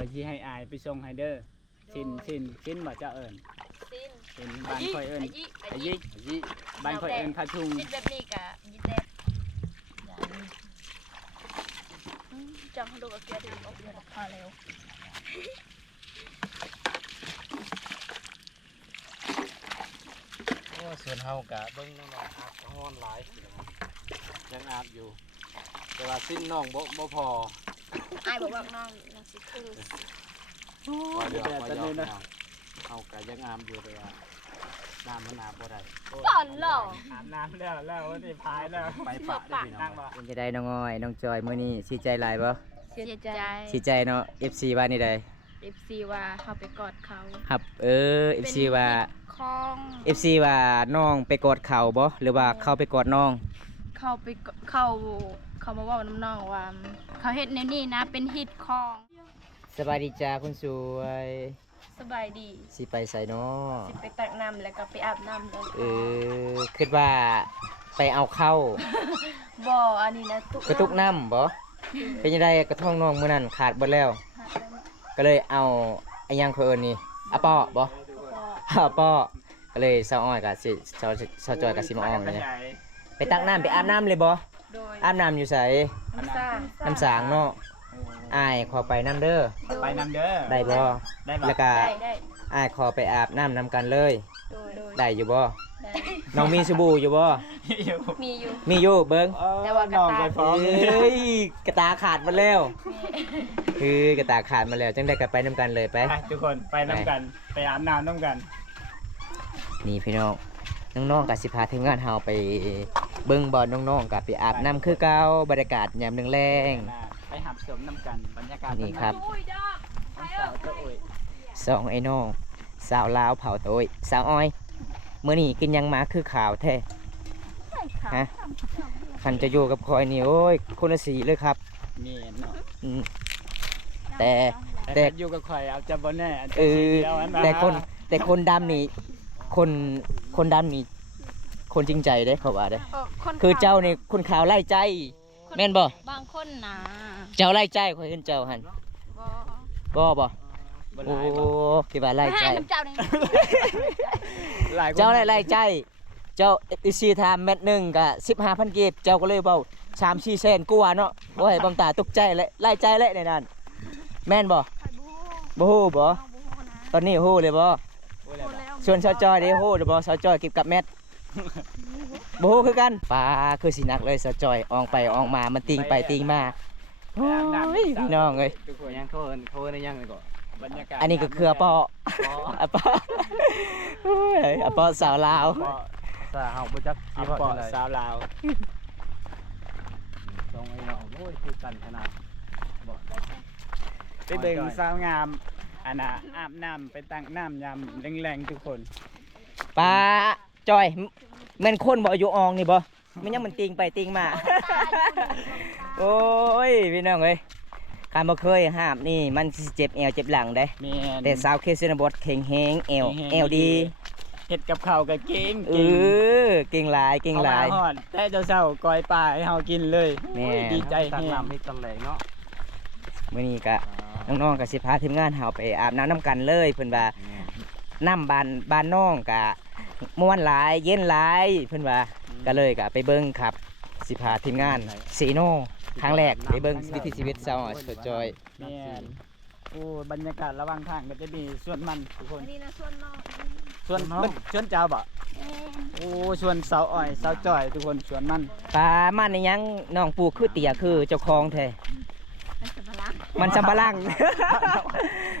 อยสิให้อายไปส่งให้เด้อชิ้นบ่เจ้าเอิ้นชิ้นบ้านข่อยเอิ้นอายิบ้านข่อยเอิ้นพาทุง ชิ้นแบบนี้ก็ยี่แดดจังเขาดูกับเกียร์ดีออกเรือพอแล้ว ส่วนเฮากะเบิ่งน้องๆอาบฮ้อนหลายยังอาบอยู่แต่ว่าสิ้นน้องบ่พอ อายบอกว่าน้องสิคือ ว่าเดี๋ยวเฮากะยังอาบอยู่แต่ว่าน้ำมันอาบบ่ได้ ก่อนหรอ อาบน้ำแล้ววันนี้พายแล้ว ไปปะได้พี่น้อง เป็นจะได้น้องอ้อยน้องจอยมื้อนี้สิใจหลายบ่ เสียใจ สิใจเนาะ FC ว่านี่ใด FC ว่าเขาไปกอดเขา ครับFC ว่า คล้อง FC ว่าน้องไปกอดเขาบ่หรือว่าเขาไปกอดน้อง เขามาว่าน้ำน้องว่าเขาเฮ็ดแนวนี้นะเป็นฮิตคล้อง สบายดีจ้าคุณสวย สบายดี สิไปไสเนาะ สิไปตักน้ำแล้วก็ไปอาบน้ำเลย คิดว่าไปเอาเข้า บ่อันนี้นะ กระตุกน้ำบ่เป็นจังไดกระท่องน้องมื้อนั้นขาดเบิดแล้ว ก็เลยเอาไอ้หยังเขาเอิ้นนี่อาป้อบ่อาป้อก็เลยเซาอ้อยกับสิเซาจอยกับสิมาอ้องเลยไปตักน้ำไปอาบน้ำเลยบ่ โดย อาบน้ำอยู่ไส น้ำสร้าง น้ำสางเนาะอ้ายขอไปน้ำเด้อ ไปนำเด้อ ได้บ่ ได้บ่ แล้วก็ ได้ อ้ายขอไปอาบน้ำนำกันเลย โดย ได้อยู่บ่ ได้ น้องมีสบู่อยู่บ่ มีอยู่ มีอยู่เบิ่ง แต่ว่ากระ น้อง ตา ไปพร้อม เอ้ยกระตาขาดหมดแล้วคือกระตาขาดมาแล้วจังได้ก็ไปนำกันเลยไป ไปทุกคนไปน้ำกันไปอาบน้ำน้ำกัน นี่พี่น้องน้องๆกับสิพาทีมงานเฮาไปเบิ่งบอลน้องๆกับไปอาบน้ำคือเก่าบรรยากาศยามแรง ไปหับสมน้ำกันบรรยากาศ นี่ครับ อุ้ยดอก ทั้งสาวเจ้าโอ้ย ๆสองไอ้น้องสาวลาวเผาโตยสาวอ้อยมื้อนี้กินหยังมาคือข่าวแท้ฮะคันจะอยู่กับคอยนี่โอ้ยคนละสีเลยครับ นี่เนาะ อืมแต่ แต่อยู่กับข่อยเอาจะบ่แน่อาจจะ เออ เดียวอันว่า แต่คนดำนี่คนดำนี่คนจริงใจเด้เขาว่าเด้ คือเจ้านี่คุณข่าวไล่ใจ แม่นบ่ บางคนนะ เจ้าไล่ใจคอยเห็นเจ้าหั่น บ่ บ่ บ่ โอ้ หลายบ่ คิดว่าไล่ใจ ให้น้ำเจ้านี่ หลายคน เจ้าไล่ใจ เจ้าอีซีไทม์แมตช์หนึ่งก็15,000กีบเจ้าก็เลยเว้า3-4 แสนกว่าเนาะโอ้ยบางตาตกใจเลยไล่ใจเลยในนั้นแม่นบ่บ่ฮู้บ่ตอนนี้ฮู้เลยบ่ โอ้ยแล้วบ่ ส่วนสาวจอยเด้ฮู้เด้อบ่สาวจอยเก็บกับแมทบ่ฮู้คือกันปลาคือสิหนักเลยสาวจอยอองไปอองมามันติงไปติงมาโอ้ยพี่น้องเอ้ย ทุกคน ยังเขาเอิ้นได้ยังเลยก็ บรรยากาศ อันนี้ก็คืออาปออาปอโอ้ยอาปอสาวลาว ปอ ซาเฮาบ่จัก อา สิฮอด ปอ จังได๋ สาวลาว ต้องไอ้น้องโอ้ยคือกันขนาดบ่ ไปเบิ่งสาวงามอันน่ะอาบน้ำไปตั้งน้ำยามแรงๆทุกคน ปลาจอยแม่นคนบ่อยู่อองนี่บ่มันยังมันติงไปติงมา โอ้ยพี่น้องเอ้ยการบ่เคยห้ามนี่มันสิเจ็บเอวเจ็บหลังเด้ แม่น แต่สาวเคสนบทแข็งแฮงเอวดี เฮ็ดกับข้าวก็เก่ง เออเก่งหลายเก่งหลาย เอมฮอดแต่เจ้าๆก้อยปลาให้เฮากินเลย แม่ โอ้ยดีใจ ตัก แฮง น้ำให้ตอนแรกเนาะ มื้อนี้ก็น้องๆก็สิพาทีมงานเฮาไปอาบน้ำนํกันเลยเพิ่นว่าน้ำบ้านน้องก็ม่วนหลายเย็นหลายเพิ่นว่าก็เลยก็ไปเบิ่งครับสิพาทีมงานสีโนครั้งแรกไปเบิ่งวิถีชีวิตชาวสดจอย แม่นโอ้บรรยากาศระหว่างทางก็จะมีสวนมันทุกคน อันนี้นะส่วนน้อง สวนสวนเจ้าบ่โอ้สวนสาวอ้อยสาวจ้อยทุกคนสวนมัน ปลามันนี่ยังน้องปลูกคือเตี่ยคือเจ้าของแท้ มันสับปะรด มันสำปะหลัง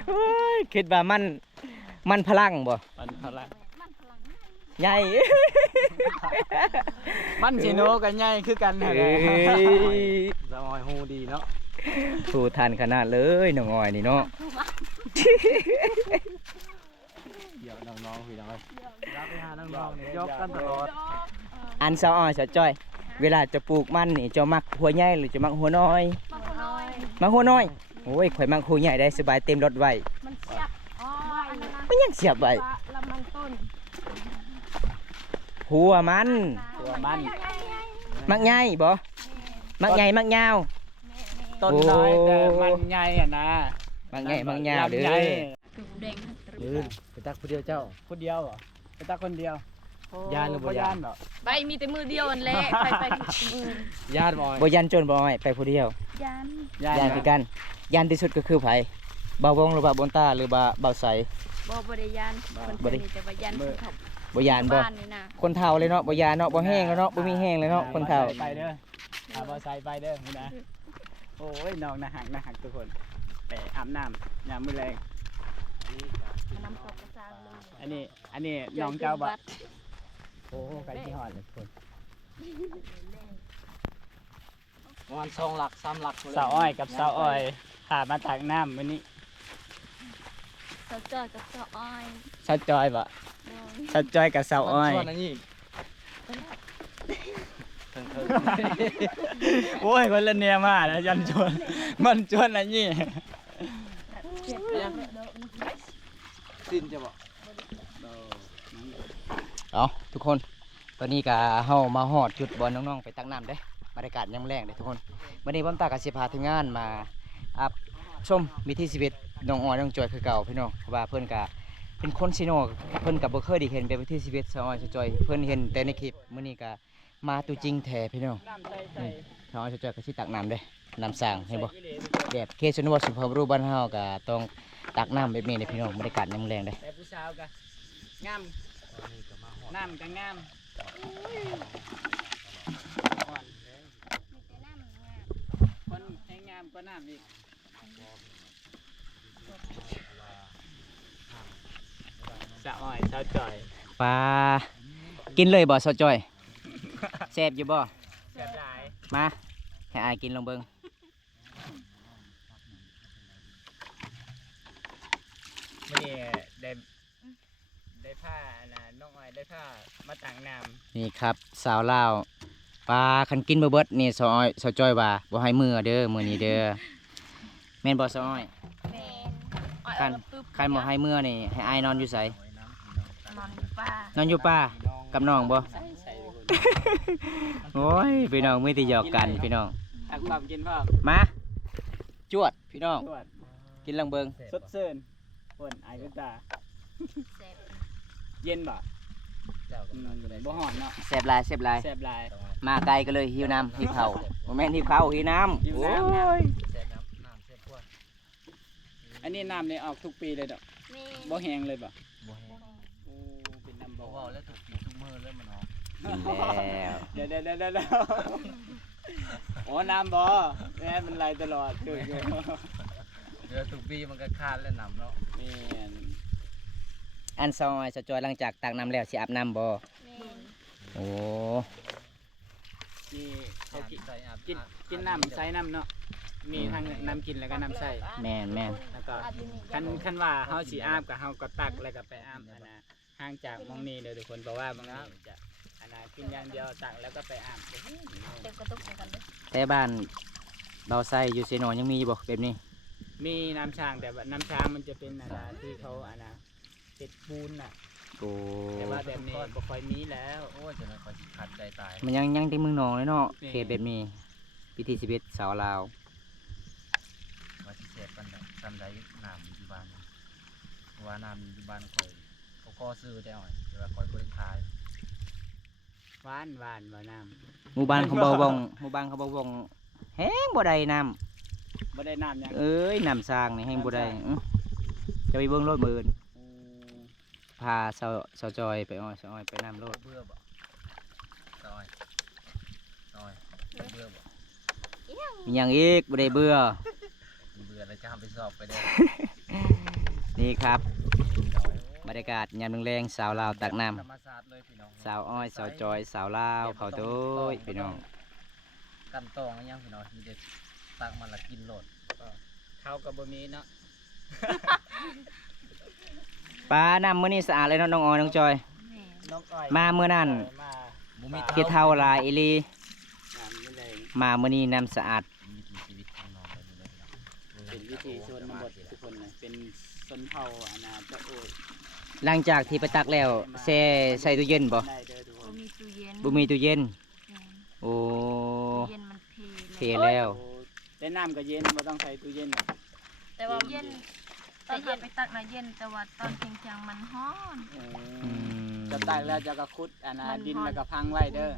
โอ้ยคิดว่ามันพลังบ่ มันเท่าไหร่ ใหญ่ มันสิโนกันใหญ่คือกันนั่นแห เอ้ ละ ย สะออยฮู้ดีเนาะ สู้ทันขนาดเลยน้องอ้อยนี่เนาะ เดี๋ยวน้องๆพี่น้องเอ้ยรับไปหาน้องๆนี่ยกกันตลอด อันสาวอ้อยสาวจ้อย เวลาจะปลูกมันนี่จะมักหัวใหญ่หรือจะมักหัวน้อย มันก็น้อย มักหัวน้อยโอ้ยข่อยมักหัวใหญ่ได้สบายเต็มรถไว้ มันเสียบอ๋ออันนั้นนะ มันยังเสียบไว้ ลำมันต้น หัวมัน ตัวมัน มักใหญ่บ่มักใหญ่มักยาว ต้นน้อย โอ้ แต่มันใหญ่อ่ะนะ บางใหญ่บางยาวเด้อ ลำไย คือแดงหัต เดินไปตักผู้เดียวเจ้า คนเดียวเหรอไปตักคนเดียว ย่านหรือบ่ย่าน เหรอ ใบมีแต่มือเดียวอันแรกไปมือ ญาติบ่อย บ่ยันจนบ่อ้อยไปผู้เดียว ยัน ยันคือกันยันที่สุดก็คือไผเบาวงหรือว่าบนตาหรือว่าเบาใส บ่ได้ยันคนนี้แต่ว่ายันคนเขา บ่ยานบ่ บ้านนี่นะ คนเฒ่าเลยเนาะบ่ยานเนาะบ่แห้งแล้วเนาะบ่มีแห้งเลยเนาะคนเฒ่า ไปเด้อบ่ใส่ไปเด้อนี่นะโอ้ยน้องนะหักทุกคนไปอาบน้ำยามมื้อแรง น้ำตกกระซางเลย อันนี้น้องเจ้าบ่โอ้ไก่ที่หอดเลยทุกคน ประมาณ2 หลัก 3 หลัก สาวอ้อยกับสาวอ้อยพามาตักน้ำมื้อนี้ เสาจอยกับเสาอ้อย สาวจอยบ่สาวจอยกับสาวอ้อย ชวนอันนี้เพิ่ง โอ้ยคนละแนวมาแล้วยันชวนมันชวนอันนี้ สิ้นจะบ่ เอาทุกคนตอนนี้ก็เฮามาฮอดจุดบอลน้องๆไปตักน้ำเด้บรรยากาศยามแรงเด้ทุกคนวันนี้ผมตากับสิพาทีมงานมาอัพชมวิถีชีวิตน้องอ้อยน้องจอยคือเก่าพี่น้องเพราะว่าเพิ่นก็เป็นคนซิโนเพิ่นก็บ่เคยได้เห็นแบบวิถีชีวิตสาวอ้อยสาวจอยเพิ่นเห็นแต่ในคลิปมื้อนี้ก็มาตัวจริงแท้พี่น้อง น้ำใส่ สาวอ้อยสาวจอยก็สิตักน้ำเด้น้ำสร้างเห็นบ่แบบเคสนวัตสุภาพบุรุษบ้านเฮาก็ต้องตักน้ำแบบนี้เด้พี่น้องบรรยากาศยามแรงเด้ แต่ผู้สาวก็งามน้ำก็งามอ่อนเลยคนให้งามก็น้ำอีกสาวอ้อยสาวจอย ปลากินเลยบ่สาวจอยแซ่บอยู่บ่ แซ่บหลาย มาให้อายกินลองเบิ่ง มื้อนี้ได้ผ้าน่ะน้องอ้อยได้ผ้ามาตักน้ำ นี่ครับสาวลาวปลาคันกินเบิดนี่สาวอ้อยสาวจอยว่าบ่ให้มือเด้อมื้อนี้เด้อแม่นบ่สาวอ้อย แมน คันคันบ่ให้มือนี่ให้อายนอนอยู่ไส นอนอยู่ป่าน อนอยู่ป่ากับน้องบ่ ใส่ทุกคน โอ้ยพี่น้องมีแต่หยอกกันพี่น้อง ตักความกินพร้อม มาจวดพี่น้อง ตรวจ กินลองเบิ่ง สดเซินคนไอ้กุตา เสพ เย็นบ่ เจ้าก็นอนก็ได้ บ่หอนเนาะ แซ่บหลายแซ่บหลาย แซ่บหลาย มาไกลก็เลยหิวน้ำหิวข้าวบ่แม่นหิวข้าวหิวน้ำ หิว โอ้ น้ำ ย แซ่บน้ำแซ่บพวก อันนี้น้ำนี่ออกทุกปีเลยเนาะ แม่ บ่แห้งเลยบ่ บ่แห้ง โอ้เป็นน้ำ บ่ บ่ เว้าแล้วถูกปีทุกมื้อแล้วมันออก กินแล้ว เดี๋ยวโอ้น้ำบ่แม่มันไหลตลอดคืออยู่ เดี๋ยวทุกปีมันก็ขาดแล้วน้ำเนาะ แม่น อันซอยสาวจอยหลังจากตักน้ำแล้วสิอาบน้ำบ่ แม่ โอ้ นี่เขากิน ใส่อาบ กินน้ำใส่น้ำเนาะมีทั้งน้ำกินแล้วก็น้ำใส่ แม่นแม่น แล้วก็คันว่าเฮาสิอาบก็เฮาก็ตักแล้วก็ไปอาบอันน่ะห่างจากหมองนี้เด้อทุกคนเพราะว่าบางนี้จะอันน่ะกินอย่างเดียวตักแล้วก็ไปอาบ เต็มกระตุกเหมือนกันเลย แต่บ้านเบาไส้อยู่เซโนยังมีอยู่บ่แบบนี้ มีน้ำช้างแต่ว่าน้ำช้างมันจะเป็นอันน่ะที่เขาอันน่ะเฮ็ดปูนน่ะ โอ้ แต่ว่าแบบนี้บ่ค่อยมีแล้ว โอ้ยจะไม่ค่อยขาดใจตาย มันยังที่เมืองนองเลยเนาะ นี่ เขตแบบนี้พิธีชีวิตสาวลาว ว่าสิเสียปันใดปันใดน้ำอยู่บ้านเพราะว่าน้ำอยู่บ้านคอยเขาก็ซื้อได้หน่อยแต่ว่าคอยบริขาย หวานบ่น้ำ หมู่บ้านเขาเบาบงหมู่บ้านเขาเบาบงแห้งบ่ได้น้ บ่ได้น้ำหยัง ำเอ้ยน้ำสร้างนี่แห้งบ่ได้อื้อจะไปเบิ่งรถมือนพาสาวจอยไปอ้อยสาวอ้อยไปน้ำรถ เบื่อบ่ซอยเบื่อบ่ มีหยังอีกบ่ได้เบื่อ เบื่อแล้วจะทำไปสอบไปได้ นี่ครับบรรยากาศยามแรงๆสาวลาวตักน้ ธรรมศาสตร์เลยพี่น้อง ำสาวอ้อยสาวจอยสาวลาวเขาโต้ยพี่น้อง กันตองยังพี่น้องมีเด็ดตักมันละกินโหลด เขาก็บ่มีเนาะ ปลาน้ำมื้อนี้สะอาดเลยเนาะน้องอ้อยน้องจอย แม่ น้องอ้อย มามื้อนั้น มา บุมี ขี้เท่าลายอีหลี น้ำมันแดง มามื้อนี้น้ำสะอาด วิถีชีวิตของน้องแบบนี้เลยเนาะ เป็นวิธีชนบททุกคนนะเป็นชนเผ่าอาณาจักรโอย หลังจากที่ไปตักแล้วแช่ใส่ตู้เย็นบ่ ได้เด้อทุกค บ่ น มีตู้เย็น บ่มีตู้เย็น แม่ โอ้ ตู้เย็นมันเพ เทแล้ว โอ้ได้น้ำก็เย็นบ่ต้องใส่ตู้เย็นหรอก แต่ว่า เย็นตอนทำไปตักนะเย็นแต่ว่าตอนเที่ยงๆมันร้อน จะตักแล้วจะก็ขุดอันน่ะ มัน ดิน ฮ้อน แล้วก็พังไว้เด้อ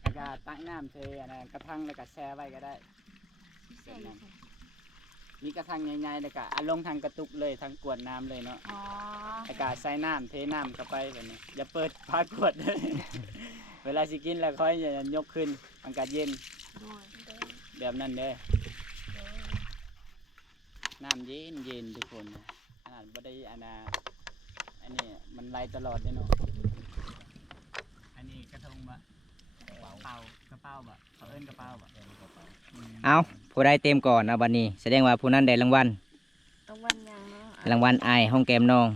แล้วก็ตักน้ำเทอันนั้นกระทังแล้วก็แช่ไว้ก็ได้ มีกระทังใหญ่ๆแล้วก็เอาลงทางกระตุกเลยทางกวดน้ำเลยเนาะ อ๋อ แล้วก็ใส่น้ำเทน้ำเข้าไปแบบนี้อย่าเปิดฝากวดเลย เวลาสิกินแล้วค่อยอย่ายกขึ้นมันก็เย็น ด้วย แบบนั้นเด้อน้ำเย็นเย็นทุกคนขนาดบ่ได้อันนี้มันไหลตลอดเลยเนาะอันนี้กระทงบะเป่ากระเป๋าบะเขาเอิ้นกระเป๋าบะ เอาผู้ใดเต็มก่อนนะบัดนี้แสดงว่าผู้นั้นได้รางวัล ตะวันยังเนาะ รางวัลอายห้องแก้มน้อง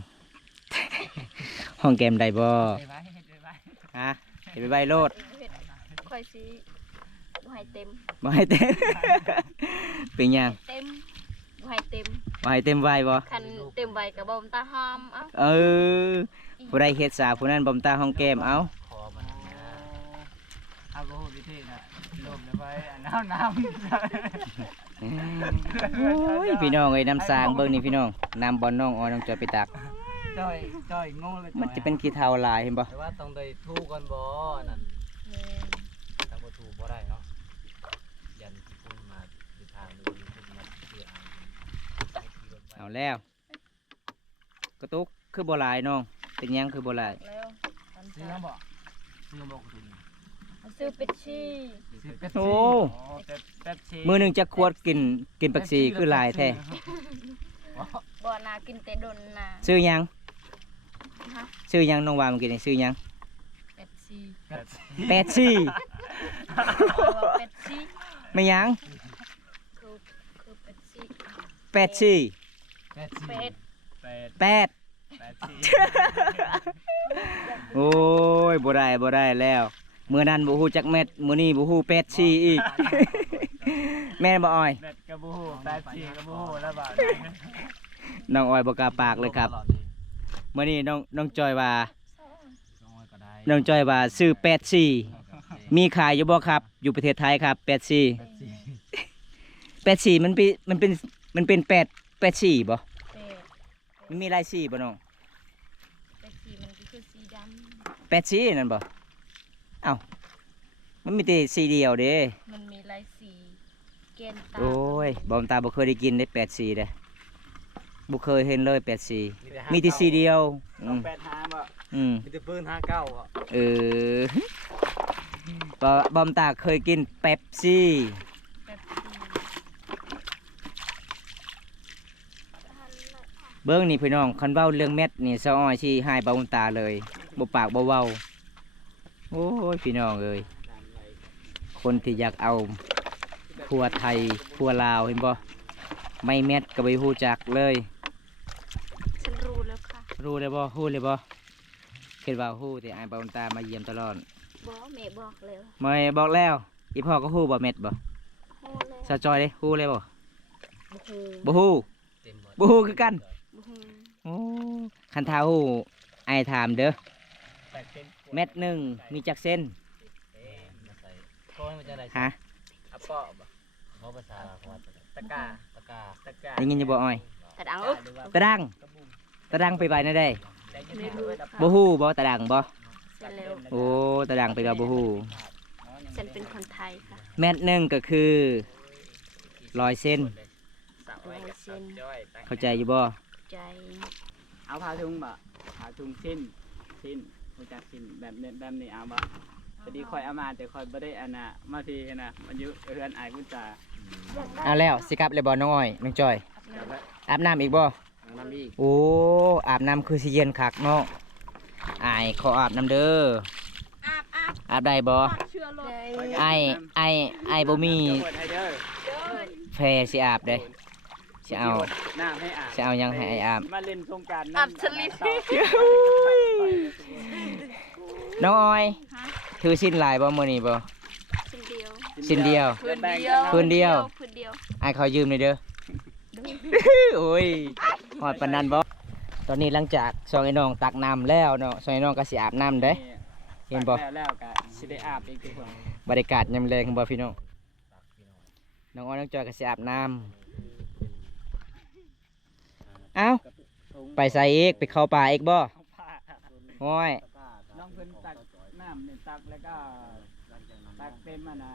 ห้องแก้มได้บ่ เฮ็ดไว้เฮ็ดไว้ ฮะเฮ็ดไปใบโลด ค่อยสิบ่ให้เต็ม บ่ให้เต็ม เป็นหยัง เต็มบ่ให้เต็ม บ่ให้เต็มใบบ่ คันเต็มใบก็บ่มตาหอมเอ้า เออผู้ใดเฮ็ดสาผู้นั้นบ่มตาห้องแก้มเอา คอมันนะ เอาก็วิธีน่ะลมแล้วไปน้ำ โอ้ยพี่น้องเอ้ยน้ำสร้างเบิ่งนี่พี่น้องน้ำบอลน้องออน้องจอยไปตัก จ้อยงงเลย มันจะเป็นขี้เทาลายเห็นบ่ แต่ว่าต้องได้ทูก่อนบ่นั่นถ้าบ่ทูบ่ได้เนาะยันที่คุณมาที่ทางดูคุณมาเสีย เอาแล้วกระตุกคือบ่หลายน้องเป็นหยังคือบ่หลาย แล้วตอน ซื้อ เช้า บ่ซื้อบ่กระตุ้น ซื้อเป็ดชี ซื้อเป็ด โอ้ เป็ดชี มื้อหนึงจะขวดกินปักซีคือหลายแท้ บ่น่ากินแต่ดนน่ะ ซื้อหยัง ฮะ ซื้อหยังน้องว่าเมื่อกี้นี่ซื้อหยัง เป็ดชี แปดซี่ ว่าเป็ดชี ไม่หยัง คือเป็ดชี แปดซี่ เป็ดชี เป็ด เป็ด แปด เป็ดชี โอ้ยบ่ได้แล้วมื้อนั้นบ่ฮู้จักเม็ดมื้อนี้บ่ฮู้แปดซี่อีก แม่นบ่อ้อย เป็ดกระบูเป็ดชีกระบูแล้วบ่ น้องอ้อยบ่กล้าปากเลยครับมื้อนี้น้องจอยว่าน้องจอยว่าซื้อแปดซี่มีขายอยู่บ่ครับ อยู่ประเทศไทยครับแปดซี่แปดซี่มันเป็นแปดซี่บ่ เป็ด มันมีหลายซี่บ่น้อง เป็ดชีมันก็คือสีด แปดซี่นั่นบ่เอ้ามันมีแต่สีเดียวเด้ ำมันมีหลายสีเกณฑ์ตา โอ้ยบอมตาบ่เคยได้กินได้84เด้บ่เคยเห็นเลย84มีแต่สีเดียวอืม เป็ดหาบ่ อืม มีแต่ปืน59อ่ะ เออบ่บอมตาเคยกินเป๊ปซี่ เป็ดชี เบิ่งนี่พี่น้องคันเว้าเรื่องเม็ดนี่ซะอ้อยสิหายบอมตาเลยบ่ปากบ่เว้าโอ้ยพี่น้องเอ้ยคนที่อยากเอาพัวไทยพัวลาวเห็นบ่ไม่เม็ดก็บ่ฮู้จักเลย ฉันรู้แล้วค่ะ รู้เลยบ่ฮู้เลยบ่คิดว่าฮู้แต่อ้ายบอมตามาเยี่ยมตลอด บอกแม่บอกแล้ว ไม่บอกแล้วอีพ่อก็ฮู้บ่เม็ดบ่ โอ้แล้ว สาวจอยเด้ฮู้เลยบ่ บ่ฮู้ บ่ฮู้ เต็มหมด บ่ฮู้คือกัน บ่ฮู้ โอ้คันท้าฮู้ไอ้ายถามเด้อ เป็ดเป็น เม็ดหนึ่งมีจักเส้น มาใส่ก้อนมันจะอะไร ฮะ อะเปาะบ่ เขาภาษาเขาว่า ตะกร้า ตะกร้า ตะกร้า ได้ยินอยู่บ่อ้อย แต่ดังอึก หรือว่า ตะดัง กระบุง ตะดังไปไว้ได้ได้ ได้ยินไหม บ่ฮู้บ่ตะดังบ่ เสร็จแล้ว โอ้ตะดังไปก็บ่ฮู้ ฉันเป็นคนไทยค่ะ เม็ดหนึ่งก็คือ100เส้น เข้าใจอยู่บ่ ใจ เอาผ้าถุงบ่ผ้าถุงสิ้นรู้จักสิ้นแบบนี้เอาบ่พอดีค่อยเอามาแต่ค่อยบ่ได้อันน่ะมาทีน่ะมันอยู่เฮือนอายพุ่นตา เอาแล้วสิกลับเลยบ่น้องอ้อยน้องจอย อาบน้ำอีกบ่ น้ำอีก โอ้อาบน้ำคือสิเย็นคักเนาะอายขออาบน้ำเด้ออาบได้บ่ เชื่อเลย ไอ้บ่มี จะหมดให้เด้อ แพรสิอาบเด้สิเอา น้ำให้อาบ สิเอาหยังให้ไอ้อาบ มาเล่นสงกรานต์ อาบชลิด น้องออยถือสิ้นลายบ่มื้อนี้บ่ ชิ้นเดียว สิ้นเดียว พื้นเดียว พื้นเดียว พื้นเดียว ไอ้ายขอยืมหน่อยเด้อ โอ้ยฮอดปานนั้นบ่ตอนนี้หลังจากสองไอ้น้องตักน้ำแล้วเนาะสองไอ้น้องก็สิอาบน้ำเด้ เห็นบ่ แล้วก็สิได้อาบอีกทุกคน บรรยากาศยามแลงบ่พี่น้องน้องออยน้องจอยก็สิอาบน้ำ เอ้าไปใส่อีกไปเข้าป่าอีกบ่โอ้ย น้องเพิ่นตักน้ำนี่ตักแล้วก็ตักเต็มอันนะ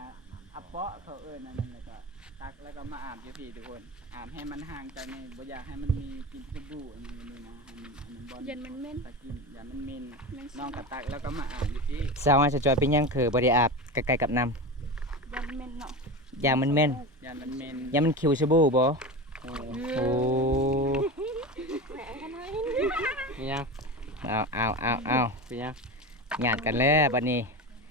อัปเปาะเขาเอิ้นอันนั้นแล้วก็ตักแล้วก็มาอาบอยู่พี่ทุกคนอาบให้มันห่างจากนี่บ่อยากให้มันมีกลิ่นสบู่อันนี้นะให้มันบ่ เย็นมันเหม็น ตะกินอย่ามันเหม็น แม่น น้องก็ตักแล้วก็มาอาบอยู่พี่ สาวจะจอยเป็นหยังคือบ่ได้อาบใกล้ๆกับน้ ยันเหม็นเนาะ ำยางมันแม่น อย่ามันเหม็น ยางมันคิวสบู่บ่ โอ้ โอ้ มียัง เอา เป็นยัง หยาดกันแล้วบัดนี้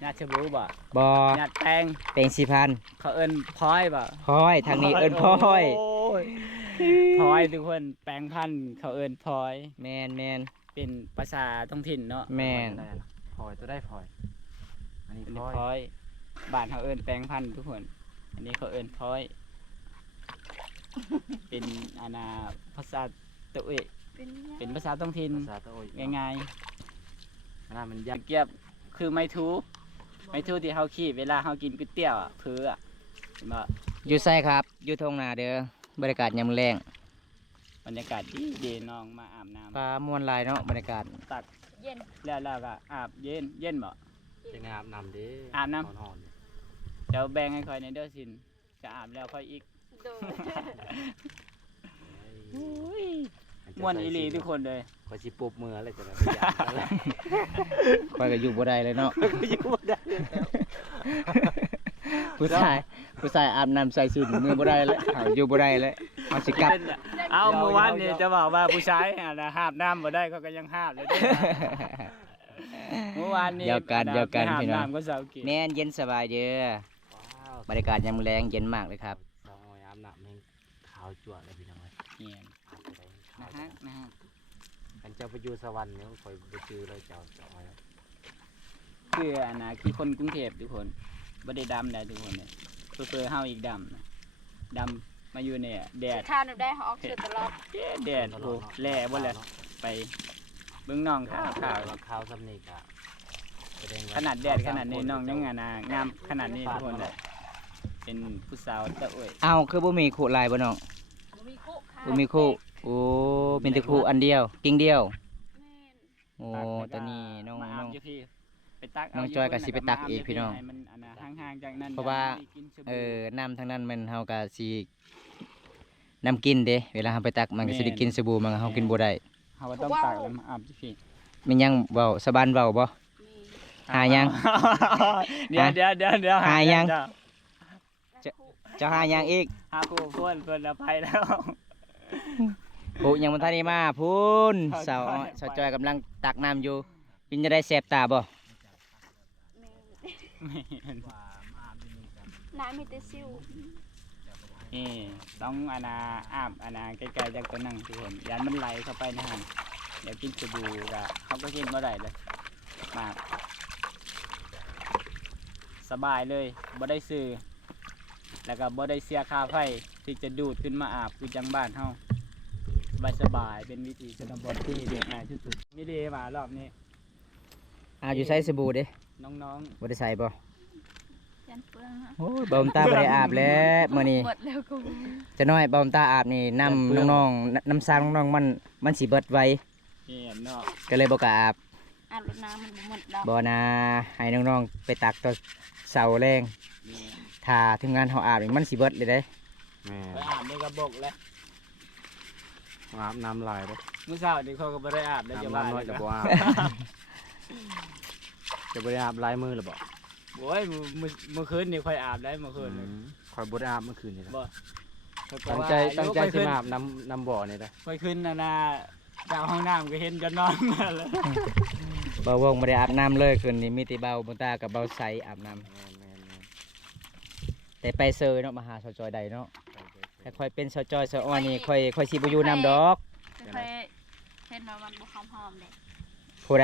ญาติชบูบ่ บ่ ญาติแป้ง เป็นสิพัน เขาเอิ้นพลอยบ่ พลอยทางนี้เอิ้นพลอย โยพลอยทุกคนแปลงพันธุ์เขาเอิ้นพลอย แมน เป็นภาษาท้องถิ่นเนาะ แมน พลอยตัวได้พลอยอันนี้ อัน พล นี้ อย พลอยบ้านเขาเอิ้นแปลงพันธุ์ทุกคน อันนี้เขาเอิ้นพลอย เป็นอาณาภาษาตะเอะ เป็นหยัง เป็นภาษาท้องถิ่น ภาษาตะโอย ง่าย อันนั้นมัน ๆ ยาก เกียบคือไม้ทูที่เฮาขี้เวลาเฮากินก๋วยเตี๋ยวอ่ะเผืออ่ะเห็นบ่ อยู่ไสครับ อยู่ทงนาเด้อบรรยากาศยามแลง บรรยากาศดีเดน้องมาอาบน้ำ ฟ้ามวนหลายเนาะบรรยากาศ ตัก เย็น แล้วก็อาบเย็นบ่ จะงาบน้ำเด้ อาบน้ำ หอน เดี๋ยวแบ่งให้ค่อยในเด้อสินจะอาบแล้วค่อยอีก โดย ๆ ม่วนอีหลีทุกคนเลย คอยสิปรบมืออะไรจะได้ไปยามกันแล้ว ค่อยก็อยู่บ่ได้เลยเนาะ อยู่บ่ได้แล้ว ผู้ชายอาบน้ำใส่สินมือบ่ได้เลยเอาอยู่บ่ได้เลยเอาสิกลับ เอาเมื่อวานนี่จะบอกว่าผู้ชายอ่ะนะหาบน้ำบ่ได้เขาก็ยังหาบเลยเด้อเมื่อวานนี้ เดียวกัน ไปหาบ พี่น้อง น้ำก็เสาเกต แม่นเย็นสบายเด้อ ว้าว บรรยากาศยามแลงเย็นมากเลยครับ สาวอาบน้ำแม่งขาวจั่วเลยพี่น้องเอ้ย เนี่ย อาบไปได้ขาว นะ จั่ ฮะ ว นะฮะ กันเจ้าไปอยู่สวรรค์เนี่ยคอยไปเจอเลยเจ้าเอาไว้ คืออันนะคือคนกรุงเทพทุกคนบ่ได้ดำได้ทุกคนเนี่ยเพื่อเฮาอีกดำนะดำมาอยู่เนี่ยแดด ทานได้เขาออกเสือตลอด แดดโอ้แหล่บ่แหละไปเบิ่งน้องขาว ขาวสำนีกะแสดงว่ ขนาดแดดขนาดนี้น้องยังงานงามขนาดนี้ทุกคนเลยเป็นผู้สาวตะโอย เอาคือบ่มีคู่ลายบ่น้อง บ่มีคู่ค่ะ บ่มีคู่โอ้เป็นแต่คู่อันเดียวกิ่งเดียว แม่น โอ้ตอนนี้น้อง มาอาบอยู่พี่ไปตัก น้องจอยก็สิไปตักอีกพี่น้อง ให้มันอันน่ะห่างๆจากนั้น เพราะว่า อย่ให้กินสบู่ น้ำทางนั้นมันเฮาก็สิน้ำกินเด้เวลาเฮาไปตักมันก็สิได้กินสบู่มันก็เฮากินบ่ได้ เฮาว่าต้องตักแล้วมาอาบอยู่พี่ แมันยังเว้าสะบานเว้าบ่ มี หายัง เดี๋ยว หายัง เจ้ เจ้าหายังอีก หาคู่เพิ่นอภัยแล้ว ผู้ยังบ่ทันได้มาพูนสาวอ้อยสาวจอยกำลังตักน้ำอยู่กินจะได้แสบตาบ่ แม่นน้ำมีแต่ซิว นี่ต้องอานาอาบอานาใกล้ๆจากตัวนั่งทุกคนยันมันไหลเข้าไปในหันเดี๋ยวกินสบู่ก็เขาก็กินบ่ได้เลยมากสบายเลยบ่ได้ซื้อแล้วก็บ่ได้เสียค่าไฟที่จะดูดขึ้นมาอาบคือจังบ้านเฮาสบายๆเป็นวิธีชนบทที่เรียบง่ายที่สุดนี่ดีมารอบนี้ อยู่ใส่สบู่เด้ น้อง บ่ได้ใส่บ่ ยันเปลืองฮะ โอ้ยบ่มตาบ่ได้อาบแล้วมื้อนี้ หมดแล้วกู จะน้อยบ่มตาอาบนี่น้ำน้องๆน้ำซางน้องๆมันสิเบิดไว ๆนี่เนาะ ก็เลยบ่กล้าอาบ อาบรดน้ำมันบ่หมดดอก บ่นะให้น้องๆไปตักตัวเสาแรง นี่ ถ้าทีมงานเฮาอาบนี่มันสิเบิดเลยเด้ แม่ ไปอาบในกระบอกแล้ว อาบน้ำลายเด้อ มื้อเช้านี่เขาก็บ่ได้อาบแล้วจะว่า น้ำน้อย เลย จะ ก็ บ่อาบจะบ่ได้อาบลายมือหรือบ่ โอ้ยเมื่อคืนนี่ค่อยอาบได้เมื่อคืนนี่ คอยบ่ได้อาบเมื่อคืนนี่แหละ บ่ ตั้งใจสิมาอาบน้ำบ่อนี่ได้ ค่อยขึ้นน่ะจากห้องน้ำก็เห็นจะนอนมาแล้ว บ่าวงบ่ได้อาบน้ำเลยคืนนี้มีแต่เบาบ่ตากับเบาใสอาบน้ำ แม่น แต่ไปเซยเนาะมาหาสาวจอยใดเนาะถ้าค่อยเป็นสาวจอยสาวอ้อยนี่ค่อยสิบ่อยู่น้ำดอก จะเคยเห็นว่ามันบ่หอมๆเด้ ผู้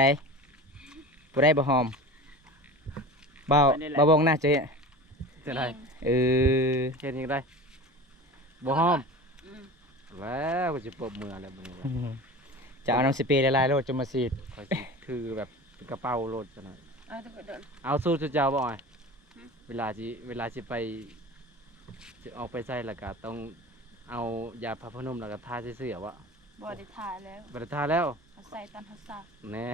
ใดบ่หอมเบาบงน่าจะ ๆจะได้ เออ เฮ็ดยังได้บ่หอม อืม แล้วก็สิปรบมือแล้วมื้อนี้ จะเอาน้ำสเปรย์ละลายโลดจะมาสีด คอยสิคือแบบกระเป๋าโลดจังได๋ เอาทุกคนเดิน เอาสู้จุดเจ้าบ่อ้อย หืม เวลาสิไปสิออกไปใส่แล้วก็ต้องเอายาพาพนมแล้วก็ทาใส่เสื้อวะ บ่ได้ถ่ายแล้ว บัดทาแล้ว เขาใส่ตอนเขาซัก แน่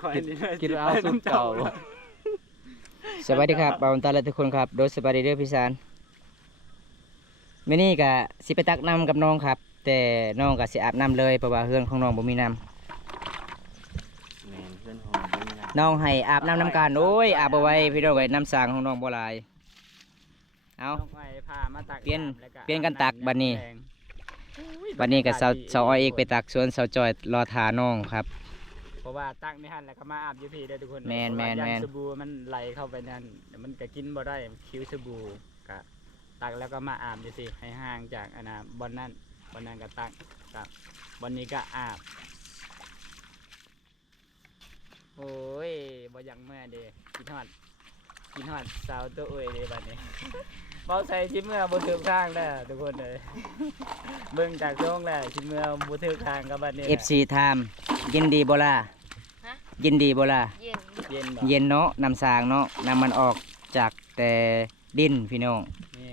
คอยนี่ คิดว่าเอาสุดเก่า สวัสดีครับบ่าวตาและทุกคนครับโดยสบายดีเด้อพี่สารมื้อนี้ก็สิไปตักน้ำกับน้องครับ แต่น้องก็สิอาบน้ำเลยเพราะว่าเฮือนของน้องบ่มีน้ำ แม่นเพื่อนของบ่มีน้ น้องให้อาบน้ำกันโอ้ยอาบเอาไว้พี่น้องไว้น้ำสางของน้องบ่หลายเอา น้องไอ้พามาตัก เปลี่ยน ำแล้วก็ เปลี่ยนกันตักบัดนี้ แดงอุ้ย วันนี้ก็สาวอ้อยเอกไปตักสวนสาวจอยรอทาน้องครับ เพราะว่าตักไม่ทันแล้วก็มาอาบอยู่พี่เด้อทุกคน แม่น เพราะว่า แม่น ยัสบู่มันไหลเข้าไปนั่นเดี๋ยวมันก็กินบ่ได้คิ้วสบู่ก็ตักแล้วก็มาอาบอยู่สิให้ห่างจากอันน่ะบอนนั้นก็ตักบอนนี้ก็อาบโอ้ยบ่อยังเมื่อเด้กินฮอดสาวตัวเอ้ยเด้บัดนี้ เบาใส่ชิมเมื่อบ่ถึงทางแล้วทุกคนเลย เบิ่งจากโรงแล้วชิมเมื่อบ่ถึงทางกับบัดนี้ FC Time เย็นดีบ่ล่ะเย็นดีบ่ล่ะ เย็น เย็นบ่ เย็นเนาะน้ำสางเนาะน้ำมันออกจากแต่ดินพี่น้อง นี่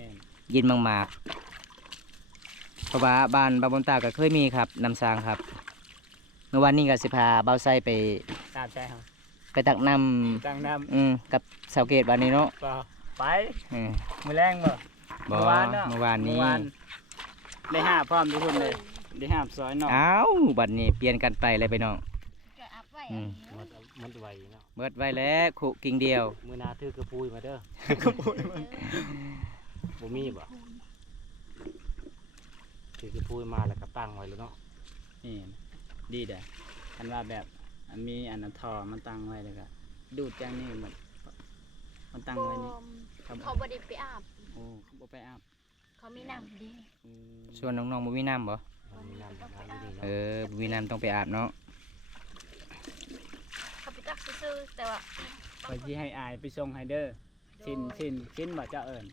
เย็นมากๆเพราะว่าบ้านบาบนตาก็เคยมีครับน้ำสางครับเมื่อวานนี้ก็สิพาเบาไส้ไป ตามใจเฮา ไปตักน้ ตั้งน้ำ ำกับสาวเกตวันนี้เนาะ เปล่าไป เออ มื้อแรงบ่ บ่ เนาะ เมื่อวานนี้ ได้หาพร้อมทุกคนเลยได้หาบซอยเนาะ อ้าวบัดนี้เปลี่ยนกันไปเลยไปน้อง ก็อาบไว้ อืม ำมันไหวเนาะ เบิดไว้แล้วขุกิ่งเดียว มื้อหน้าถือกระปุยมาเด้อ ก็พูดมัน บ่มีบ่ถือกระปุยมาแล้วก็ตั้งไว้แล้วเนาะ นี่ดีเด้ออันว่าแบบอันมีอันนั้นท่อมันตั้งไว้แล้วก็ดูดจังนี่มันตั้งไว้นี่ เขาบ่ได้ไปอาบ โอ้เขาบ่ไปอาบ เขามีน้ำดี อืม ส่วนน้องๆบ่มีน้ำบ่ มีน้ำน้ำดีๆ เอ เนาะ อบ่มีน้ำต้องไปอาบเนาะ เขาไปตักซื่อๆแต่ว่า ไปที่ให้อายไปส่งให้เด้อชินบ่เจ้าเอิ้น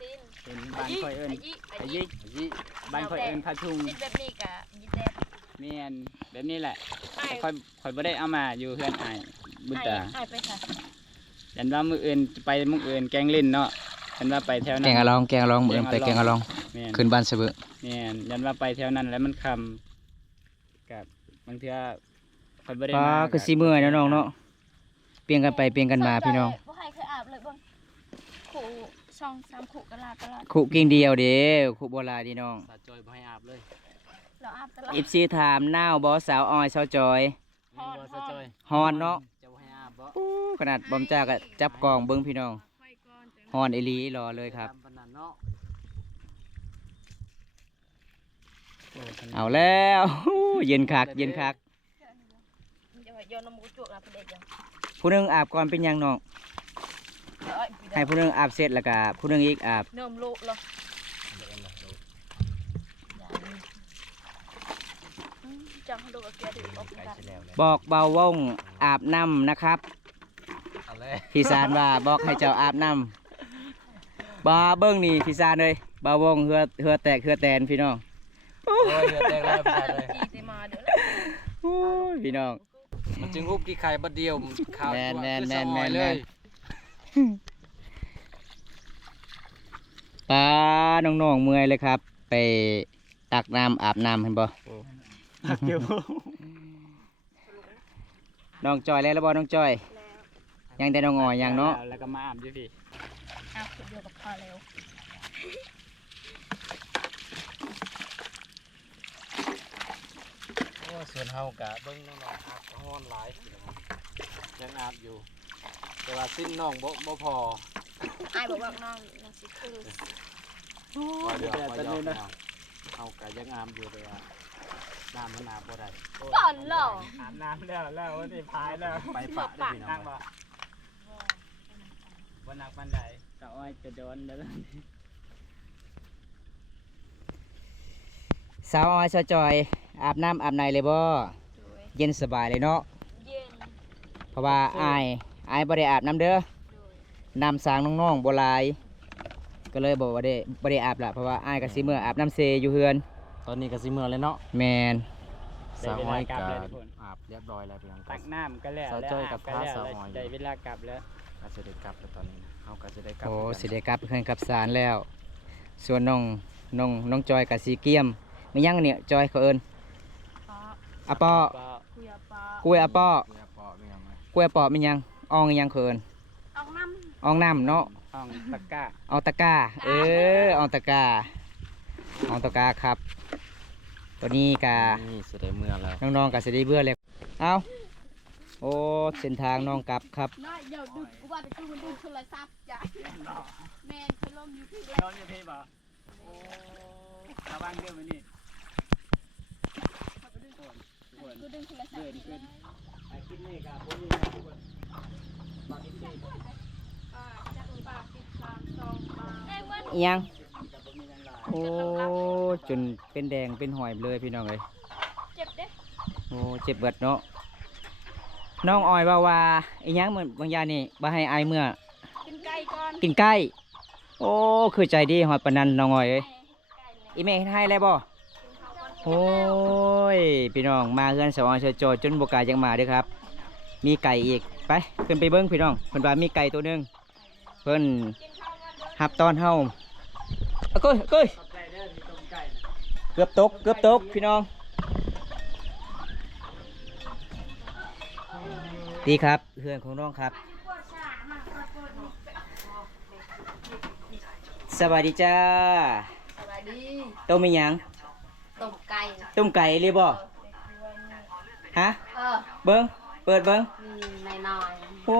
สิ้น เป็นบ้านข่อยเอิ้น อา ไอ้ ยิ ยิบ้านข่อยเอิ้นพาชุง สิ้นแบบนี้ก็ยิแดด แม่นแบบนี้แหละ อ้าย แต่ข่อยบ่ได้เอามาอยู่เฮือนอายบุญตา อ้ายไปค่ะ ยันว่ามื้ออื่นไปมื้ออื่นแกงเล่นเนาะยันว่าไปแถว แก นั้น งอะลองมื้ออื่นไปแกงอะลอง แม่น ขึ้นบ้านเสะเบอ แม่นยันว่าไปแถวนั้นแล้วมันคำกับบางเทื่อข่อยบ่ได้ ป้า มา คือสิเมื่อยเนาะน้องเนาะเปลี่ยนกันไปเปลี่ยนกันมาพี่น้อง บ่ให้เคยอาบเลยเบิ่งขู่ช่อง3ขู่กะลา ขุกิ่งเดียวเด้ขุบ่หลายดีน้อง สาจอยบ่ให้อาบเลย เราอาบตลอด FC ถามนาวบ่สาวอ้อยสาวจอย ฮอด สาจอย ฮ้อนเนาะ จะบ่ให้อาบบ่ อู้ขนาดบอมจ้าก็จับกองเบิ่งพี่น้องฮ้อนอีหลีรอเลยครับ ตามปานนั้นเนาะ โอ้ย เอาแล้วเย็นคักเย็นคัก อย่าโยนน้ำมูกจุกนะเพิ่นเด็กจัง ผู้หนึงอาบก่อนเป็นหยังน้อง เอ้ย ให้ผู้หนึงอาบเสร็จแล้วก็ผู้หนึงอีกอาบ เนิ่มโลเหรอจังดูกับเกียร์ถือออก ใกล้ กัน สิแล้วแหละ บอกเบาวงอาบน้ำนะครับ เอาเลย พี่ซานว่าบอกให้เจ้าอาบน้ำบาเบิ้งนี่พี่ซานเลยบาวงเหือแตกเหือแตนพี่น้อง โอ้ยเหงื่อแตกแล้วพี่ชายเลย จีเตมาเดี๋ยวนะ โอ้ยพี่น้อง มันจึงรูปกี่ไข่บัดเดียวขาว แม่น ตัว แม่น คือ แม่น สะออย แม่น เลย ป้าน้องๆเมื่อยเลยครับ ไปตักน้ำอาบน้ำเห็นบ่ เกี่ยว น้องจอยแล้วบ่น้องจอย ยังแต่น้องอ่อยยังเนาะ แล้วก็มาอาบอยู่พี่ อาบเดียวกับข้าแล้ว โอ้ส่วนเฮากะเบิ่งน้องๆอาบก็ฮ้อนหลายพี่น้องยังอาบอยู่ แต่ว่าสิ้นน้องบ่พอ ไอ้บอกว่าน้องน้องสิคือ ว่าเดี๋ยวว่าเดี๋ยวพี่น้องเฮากะยังอาบอยู่แต่ว่าน้ำมันอาบบ่ได้ ตอนหล่อ อาบน้ำแล้ววันนี้พายแล้ว ไปปะได้อพี่น้ นั่ อง ง บ่บ่หนักปานใดสาวอ้อยจะโดนแล้ว สาวอ้อยสาวจอย อาบน้ำอาบในเลยบ่เย็นสบายเลยเนาะ เย็น เพราะว่าอายบ่ได้อาบน้ำเด้อน้ำสางน้องๆบ่หลาย ก็เลยบอกว่าบ่ได้อาบละเพราะว่าอายก็สิมื้ออาบน้ำเซอยู่เฮือน ตอนนี้ก็สิเมื่อแล้วเนาะ แมน สาวอ้อยก็อาบเรียบร้อยแล้วพี่น้อง ตักน้ำก็แล้ว สาวจ้อยกับ แล้ว พาสาวอ้อย ได้เวลากลับแล้ว ก็จะได้กลับแล้วตอนนี้นะเฮาก็จะได้กลับ โอ้ เหมือนกัน สิได้กลับเพื่อนกลับสารแล้ว ส่วนน้องจอยกับสีเกียม มียังเนี่ยจอยเขาเอิ้น ปอ อะปอ คุยอะปอก ล้วยอะปอ เพื่อปอไม่ยังไง กล้วยอะปอมียังอองยังเขาเอิ้น ออกน้ อองน้ำเนาะ ห้องตะกร้า อองตะกร้าอองตะกร้าอองตะกร้าครับตัวนี้กะ นี่เสด็จเมื่อแล้ว น้องๆกะสิได้เบื่อเลยเอาโอ้เส้นทางน้องกลับครับ น้อยเดี๋ยวดึกกูว่าไปตู้มันดูโทรศัพท์จ้ะแม่นไปลมอยู่ที่ นอนอยู่พี่บ่โอ้ชาวบ้านเรื่องมันนี่โอน กูดึงโทรศัพ เดิน ท์ ขึ้นไอ้คิดนี่กับพวกนี้นะทุกคนบางทีกับ อิหยัง พวกนี้ยังหลาย โอ้จนเป็นแดงเป็นหอยเลยพี่น้องเลย เจ็บเด้ โอ้เจ็บเบิดเนาะน้องออยว่าอีหยังเหมือนบางอย่างนี่บ่ให้อายเมื่อ กินไก่ก่อน กินไก่โอ้คือใจดีหอยปานนันน้องออยเอ้ย ไก่เลย อีแม่เฮ็ดให้แล้วบ่โอ้ยพี่น้องมาเฮือนสวรรค์เชยโจจนบ่กล้าจังมาเด้อครับ มีไก่อีกไปขึ้นไปเบิ่งพี่น้องเพิ่นว่ามีไก่ตัวหนึงเพิ่นหับตอนเฮาเอาเก้ย ขอบใจเด้อที่ต้มไก่นะ เกือบตกพี่น้องดีครับเพื่อนของน้องครับสวัสดีจ้า สวัสดี ต้มมีหยัง ต้มไก่ ต้มไก่เลยบ่ฮะเบิ้งเปิดเบิ้ง น้อย โอ้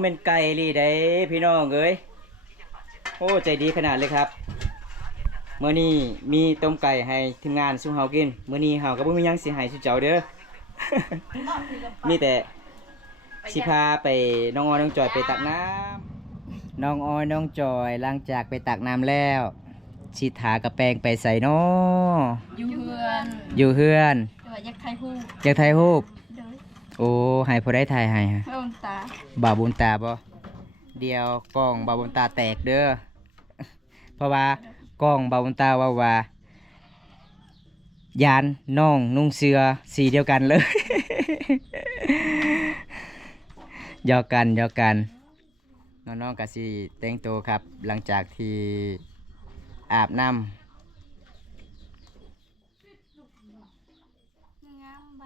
เม็นไก่ลีได้พี่น้องเอ้ยโอ้ใจดีขนาดเลยครับเมื่อนี้มีต้มไก่ให้ทีมงานสู้เฮากินเมื่อนี้เฮาก็บ่มีหยังสิให้สู้เจ้าเด้อ มีแต่สิพาไปน้องออยน้องจอยไปตักน้ำน้องออยน้องจอยหลังจากไปตักน้ำแล้วสิถากระแปงไปใส่น้อ ๆอยู่เฮือน อยู่เฮือน เดี๋ยวยักษ์ไทยฮู้ อยากถ่ายรูป เด้อ โอ้ให้ผู้ได้ถ่ายให้ฮะ เพิ่มตา บ่าวบุญตาบ่เดียวกล้องบ่าวบุญตาแตกเด้อ เพราะว่ากล้องบ่าวบุญตาว่ายานน้องนุ่งเสื้อสีเดียวกันเลย หยอกกันน้องๆก็สิแต่งตัวครับ หลังจากที่อาบน้ำ งามใบ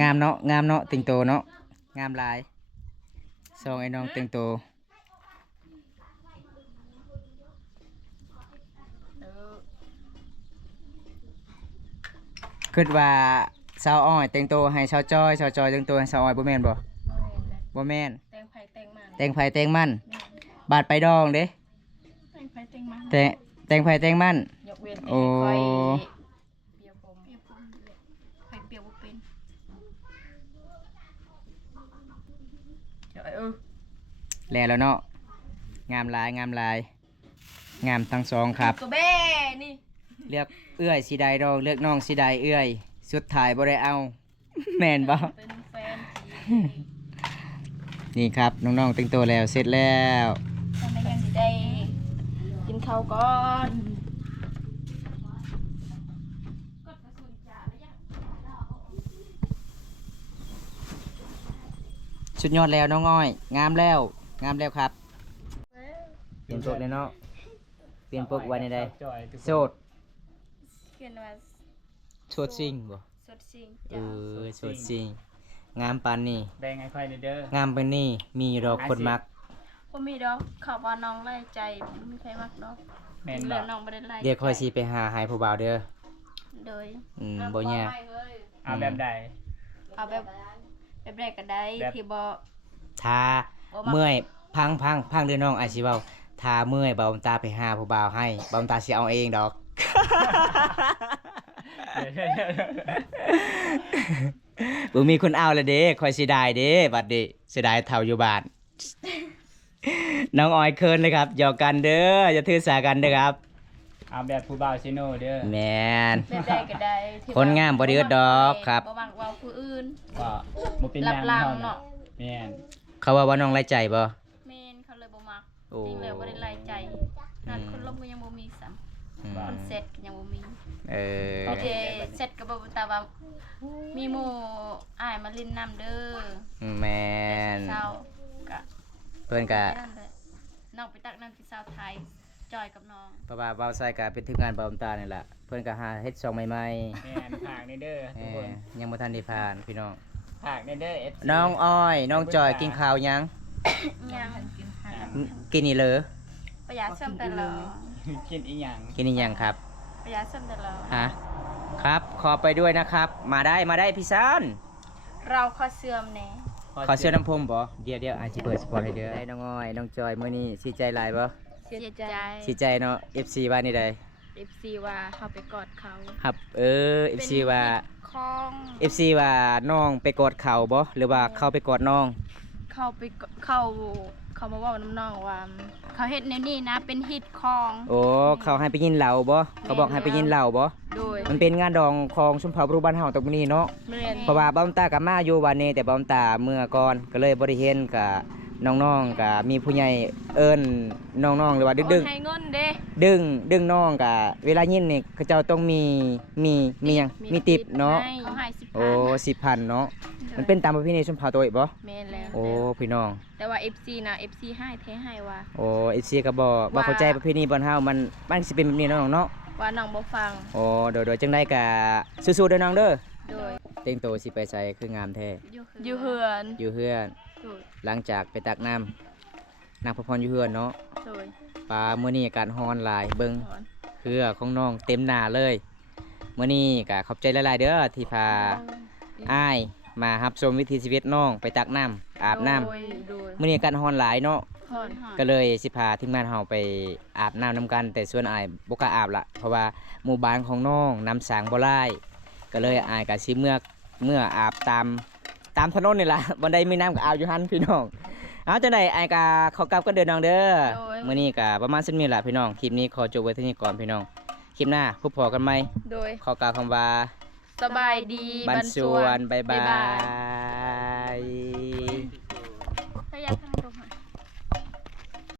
งามเนาะแต่งตัวเนาะงามหลายส่องไอ้น้องแต่งตัวคิดว่าสาวอ้อยแต่งตัวให้สาวจอยแต่งตัวให้สาวอ้อยบ่แม่นบ่บ่แม่น แตงไผ่แตงมัน แต่งไผแต่งมันบาดไปดองเด้ แตงไผ่แตงมัน แต่งไผแต่งมัน ยกเว้น โอ้ ค่อยเปียกผมไผ่เปียกบ่เป็นเดี๋ยวแล้วเนาะงามหลายงามทั้งสองครับ ตัวเบ้นี่ เลือกเอื้อยสิใดดอกเลือกน้องสิใดเอื้อยสุดท้ายบ่ได้เอา แม่นบ่ เป็นแฟน นี่ครับน้องๆแต่งตัวแล้วเสร็จแล้ว ทำไมยังสิได้กินข้าวก่อน สุดยอดแล้วน้องอ้อยงามแล้วครับเปลี่ยนปกเลยเนาะเปลี่ยนปกไว้ในใด จอยทุกคน โสด เขียนว่า โสดซิงบ่ สดจริง เออโสดซิงงามปานนี่ แบ่งให้ค่อยในเด้อง ามปานนี่มีดอกคนมัก ผมมีดอกเขาว่าน้องไล่ใจไม่มีใครมักดอก แม่น เหลื บ่ อน้องบ่ได้ไล่ เดี๋ยวค่อยสิไปหาให้ผู้บ่าวเด้อ โดย บ่ยาก เอาแบบใด เอาแบบแรกก็ได้ แบบ ที่บ่ ทาเมื่อยพังเด้อน้องอาจสิเว้าทาเมื่อยบ่าวตาไปหาผู้บ่าวให้บ่าวตาสิเอาเองดอก บ่มีคนเอาและเด้ค่อยสิได้เด้บัดนี้สิได้เท่าอยู่บ้าน น้องออยเคินเลยครับหยอกกันเด้ออย่าถือสากันเด้อครับ เอาแบบผู้บ่าวซิโน่เด้อ แม่น แบบใดก็ได้ที่ คนงามบ่ได้อึดดอกครับ บ่มักเว้าผู้อื่น ก็บ่เป็นห รับ ยัง หลัง เท่า เนาะ แม่น เขาว่าน้องไร้ใจบ่ แม่นเขาเลยบ่มัก โอ้ จริงแล้วบ่ได้ไล่ใจนั่นคนลบก็ยังบ่มีซ้ำ อืม คนเสร็จก็ยังบ่มี เออ เดเสร็จก็บ่ตาว่ามีหมู่อ้ายมาลินน้ำเด้อ แม่น เช้าก็ เพิ่นก็ นั่นแหละน้องไปตักน้ำที่สาวไทยจอยกับน้อง เพราะว่าเบาไซก็เป็นทีมงานเบาตานี่แหละเพิ่นก็หาเฮ็ดช่องใหม่ แม่นผากในเด้อ ๆ ทุกคน ยังบ่ทันได้ผ่านพี่น้อง ผากในเด้อ FC น้องอ้อยน้องจอยกินข้าวยัง ยัง กินนี่เหรอ ประหยัดเสริมแต่ละ กินอีหยัง กินนี่ยังครับ ประหยัดเสริมแต่ละ ฮะครับขอไปด้วยนะครับ มาได้พี่ซาน เราขอเสื่อมแน่ ขอเสื้อน้ำพรมบ่เดี๋ยวอาจสิเปิดสปอร์ตให้เด้อได้น้องอ้อยน้องจอยมื้อนี้สิใจหลายบ่ เสียใจ สิใจเนาะ FC ว่านี่ใด FC ว่าเขาไปกอดเขา ครับFC ว่า คล้อง FC ว่าน้องไปกอดเขาบ่หรือว่าเขาไปกอดน้อง เขาไปกเขามาเว่าน้ำน้องว่า เขาเฮ็ดแนวนี้นะเป็นฮิตคอง โอ้เขาให้ไปยินเหล้าบ่เขาบอกให้ไปยินเหล้าบ่ โดย มันเป็นงานดองของชุมเผ่าบรูบ้านเฮาตรงนี้เนาะ เรียน เพราะว่าบ้อมตากับมาอยู่วันนี้แต่บ้อมตาเมื่อก่อนก็เลยบ่ได้เห็นกับน้องๆกับมีผู้ใหญ่เอิ้นน้องๆหรือว่าดึง ให้เงินเด้ ดึงน้องกับเวลายินนี่เขาเจ้าต้องมีหยังมีติปเนาะ เขาให้10,000 โอ้10,000เนาะมันเป็นตามประเพณีชุมเผ่าตัวอีกบ่ แม่นแล้ว โอ้พี่น้อง แต่ว่า FC นะ FC ให้เทให้ว่า โอ้FC ก็บ่เข้าใจประเพณีบ้านเฮามันสิเป็นแบบนี้เนาะน้องเนาะ ว่าน้องบ่ฟัง โอ้โดยจังได๋ก็สู้ๆเด้อน้องเด้อ โดย เต็งโตสิไปใส่คืองามแท้ อยู่เฮือน อยู่เฮือน โดย หลังจากไปตักน้ำนางพระพรอยู่เฮือนเนาะ โดย ปลามื้อนี้อากาศร้อนหลายเบิ่ง ถอน เครือของน้องเต็มหน้าเลยมื้อนี้ก็ขอบใจหลายๆเด้อที่พาอ้ายมารับชมวิถีชีวิตน้องไปตักน้ำอาบน้ำ โดย มื้อนี้อากาศร้อนหลายเนาะ ถอน ก็เลยสิพาทีมงานเฮาไปอาบน้ำนํกัน แต่ส่วนอ้ายบ่กล้าอาบละเพราะว่าหมู่บ้านของน้องน้ำสางบ่หลายก็เลยอ้ายก็สิเมื่ออาบตามถนนนี่ล่ะ บ่ได้มีน้ำก็อาบอยู่หั่นพี่น้อง เอาจังได๋ไอ้ายก็ขอกลับกันเด้อน้องเด้อมื้อนี้ก็ประมาณนี้ล่ะพี่น้องคลิปนี้ขอจบไว้เท่านี้ก่อนพี่น้องคลิปหน้าพบพอกันใหม่ โดย ขอกล่าวคำว่า สบายดี บันสวนบ๊ายบาย